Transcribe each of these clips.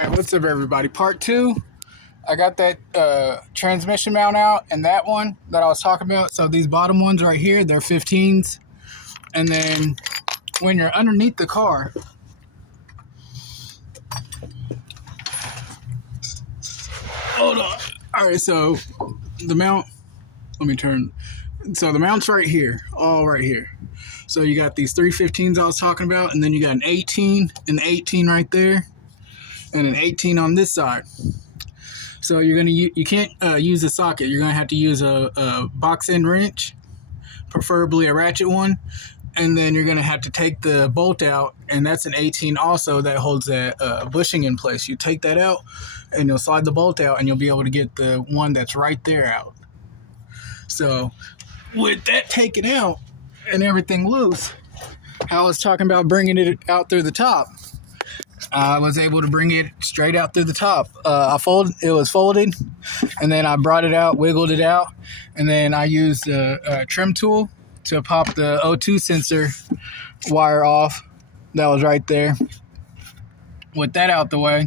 Alright, what's up everybody? Part 2. I got that transmission mount out and that one that I was talking about. So these bottom ones right here, they're 15s. And then when you're underneath the car, hold on. Alright, so the mount, let me turn. So the mount's right here, all right here. So you got these 315s I was talking about, and then you got an 18, an 18 right there, and an 18 on this side. So you can't use a socket. You're gonna have to use a box end wrench, preferably a ratchet one, and then you're gonna have to take the bolt out, and that's an 18 also that holds that bushing in place. You take that out, and you'll slide the bolt out, and you'll be able to get the one that's right there out. So with that taken out and everything loose, I was talking about bringing it out through the top. I was able to bring it straight out through the top. It was folded, and then I brought it out, wiggled it out, and then I used a trim tool to pop the O2 sensor wire off that was right there. With that out the way,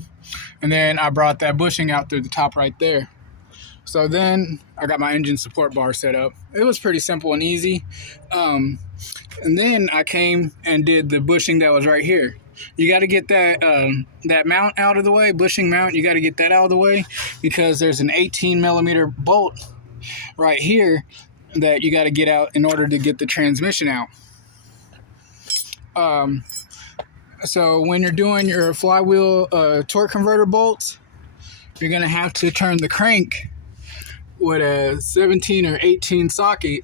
and then I brought that bushing out through the top right there. So then I got my engine support bar set up. It was pretty simple and easy. And then I came and did the bushing that was right here. You got to get that mount out of the way, bushing mount. You got to get that out of the way because there's an 18 millimeter bolt right here that you got to get out in order to get the transmission out. So when you're doing your flywheel torque converter bolts, you're going to have to turn the crank with a 17 or 18 socket.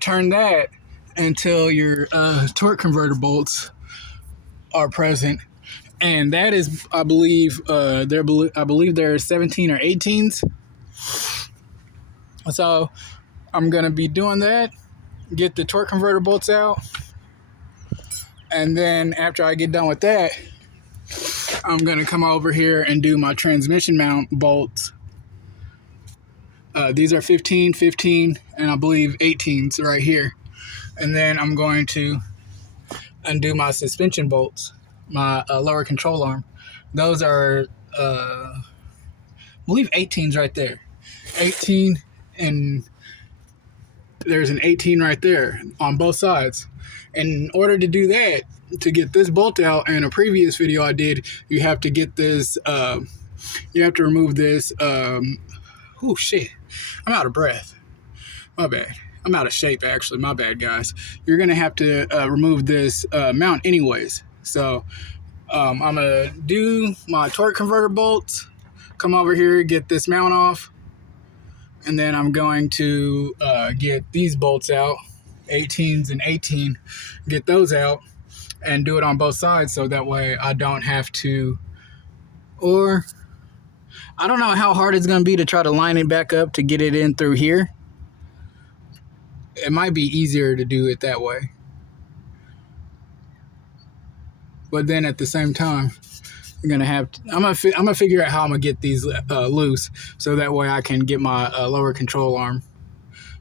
Turn that until your torque converter bolts are present, and that is, I believe they're 17 or 18s. So I'm gonna be doing that, get the torque converter bolts out, and then after I get done with that, I'm gonna come over here and do my transmission mount bolts. These are 15, and I believe 18s right here. And then I'm going to undo my suspension bolts, my lower control arm. Those are, I believe 18s right there. 18, and there's an 18 right there on both sides. And in order to do that, to get this bolt out, in a previous video I did, you have to get this, you have to remove this, oh shit, I'm out of breath. My bad. I'm out of shape, actually. My bad, guys. You're going to have to remove this mount anyways. So I'm going to do my torque converter bolts, come over here, get this mount off, and then I'm going to get these bolts out, 18s and 18, get those out, and do it on both sides so that way I don't have to, or I don't know how hard it's going to be to try to line it back up to get it in through here. It might be easier to do it that way. But then at the same time, I'm gonna figure out how I'm gonna get these loose so that way I can get my lower control arm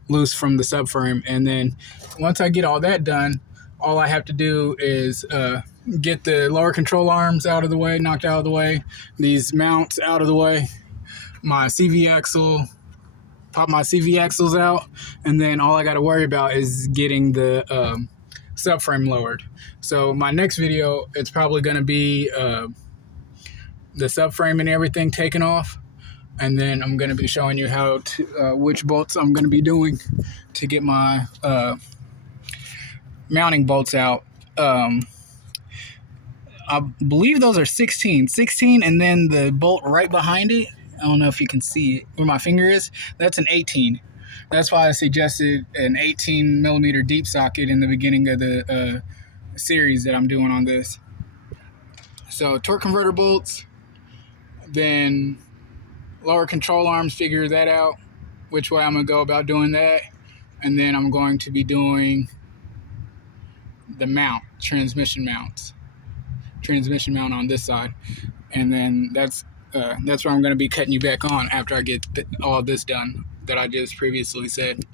loose from the subframe. And then once I get all that done, all I have to do is get the lower control arms out of the way, knocked out of the way, these mounts out of the way, my CV axle, pop my CV axles out, and then all I got to worry about is getting the subframe lowered. So my next video, it's probably going to be the subframe and everything taken off, and then I'm going to be showing you how to which bolts I'm going to be doing to get my mounting bolts out. I believe those are 16, and then the bolt right behind it, I don't know if you can see it where my finger is, that's an 18. That's why I suggested an 18 millimeter deep socket in the beginning of the series that I'm doing on this. So torque converter bolts, then lower control arms, figure that out, which way I'm going to go about doing that. And then I'm going to be doing the mount, transmission mount on this side. And then that's where I'm going to be cutting you back on after I get all this done that I just previously said.